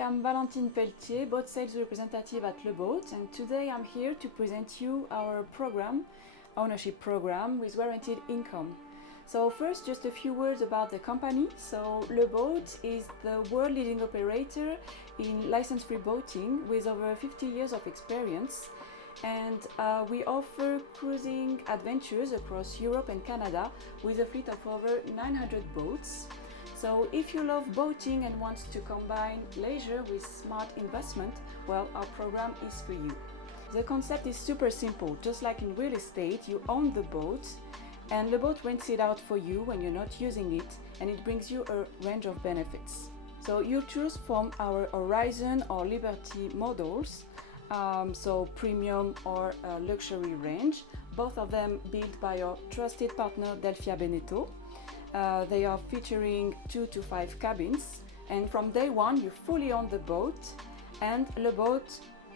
I'm Valentine Pelletier, boat sales representative at Le Boat, and today I'm here to present you our program, ownership program with guaranteed income. So first, just a few words about the company. So Le Boat is the world leading operator in license-free boating with over 50 years of experience, and we offer cruising adventures across Europe and Canada with a fleet of over 900 boats. So if you love boating and want to combine leisure with smart investment, well, our program is for you. The concept is super simple. Just like in real estate, you own the boat and the boat rents it out for you when you're not using it, and it brings you a range of benefits. So you choose from our Horizon or Liberty models, so premium or luxury range, both of them built by our trusted partner Delphia Beneteau. They are featuring 2 to 5 cabins, and from day one you fully own the boat, and Le Boat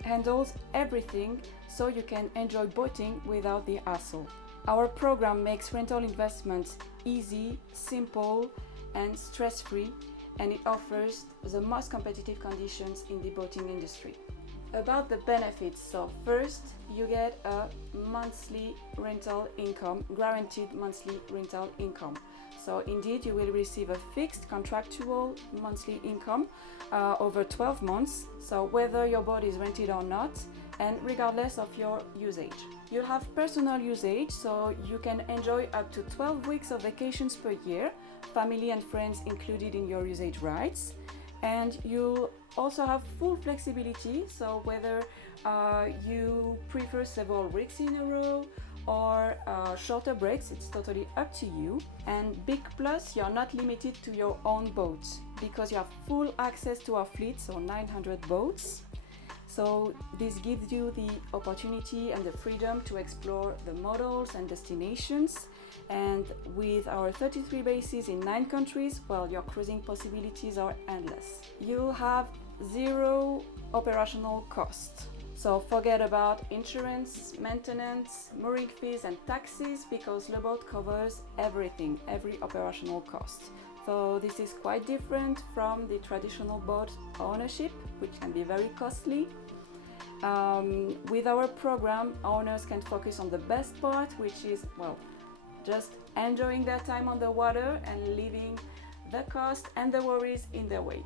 handles everything so you can enjoy boating without the hassle. Our program makes rental investments easy, simple and stress-free, and it offers the most competitive conditions in the boating industry. About the benefits, so first you get a monthly rental income, guaranteed monthly rental income. So indeed you will receive a fixed contractual monthly income over 12 months, so whether your boat is rented or not, and regardless of your usage. You have personal usage, so you can enjoy up to 12 weeks of vacations per year, family and friends included in your usage rights. And you also have full flexibility, so whether you prefer several weeks in a row or shorter breaks, it's totally up to you. And big plus, you're not limited to your own boat because you have full access to our fleet, so 900 boats. So this gives you the opportunity and the freedom to explore the models and destinations. And with our 33 bases in 9 countries, well, your cruising possibilities are endless. You'll have zero operational costs. So forget about insurance, maintenance, mooring fees and taxes, because Le Boat covers everything, every operational cost. So this is quite different from the traditional boat ownership, which can be very costly. With our program, owners can focus on the best part, which is, well, just enjoying their time on the water and leaving the cost and the worries in their wake.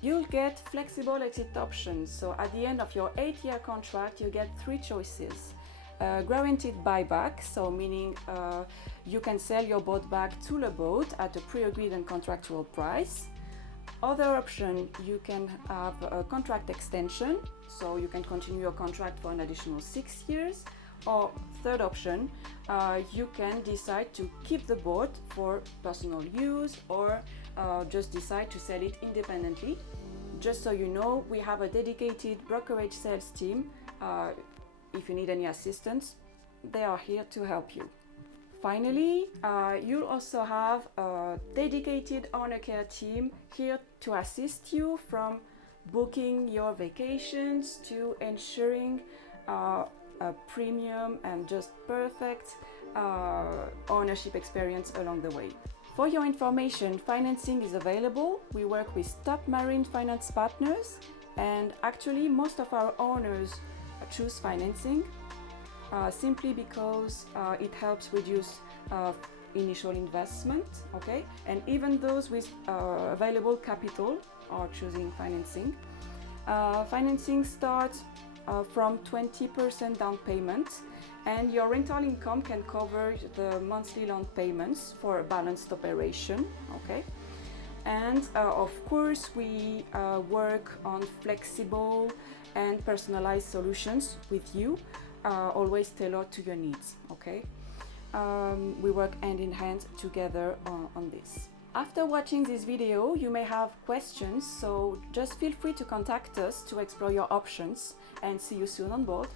You'll get flexible exit options, so at the end of your 8-year contract you get 3 choices. Guaranteed buyback, so meaning you can sell your boat back to Le Boat at a pre-agreed and contractual price. Other option, you can have a contract extension, so you can continue your contract for an additional 6 years. Or third option, you can decide to keep the boat for personal use or just decide to sell it independently. Just so you know, we have a dedicated brokerage sales team. If you need any assistance, they are here to help you. Finally, you'll also have a dedicated owner care team here to assist you from booking your vacations to ensuring a premium and just perfect ownership experience along the way. For your information, financing is available. We work with top marine finance partners, and actually most of our owners choose financing simply because it helps reduce initial investment, okay? And even those with available capital are choosing financing. Financing starts from 20% down payment, and your rental income can cover the monthly loan payments for a balanced operation, okay? And of course we work on flexible and personalized solutions with you, always tailored to your needs, okay? We work hand in hand together on this. After watching this video, you may have questions, so just feel free to contact us to explore your options, and see you soon on board.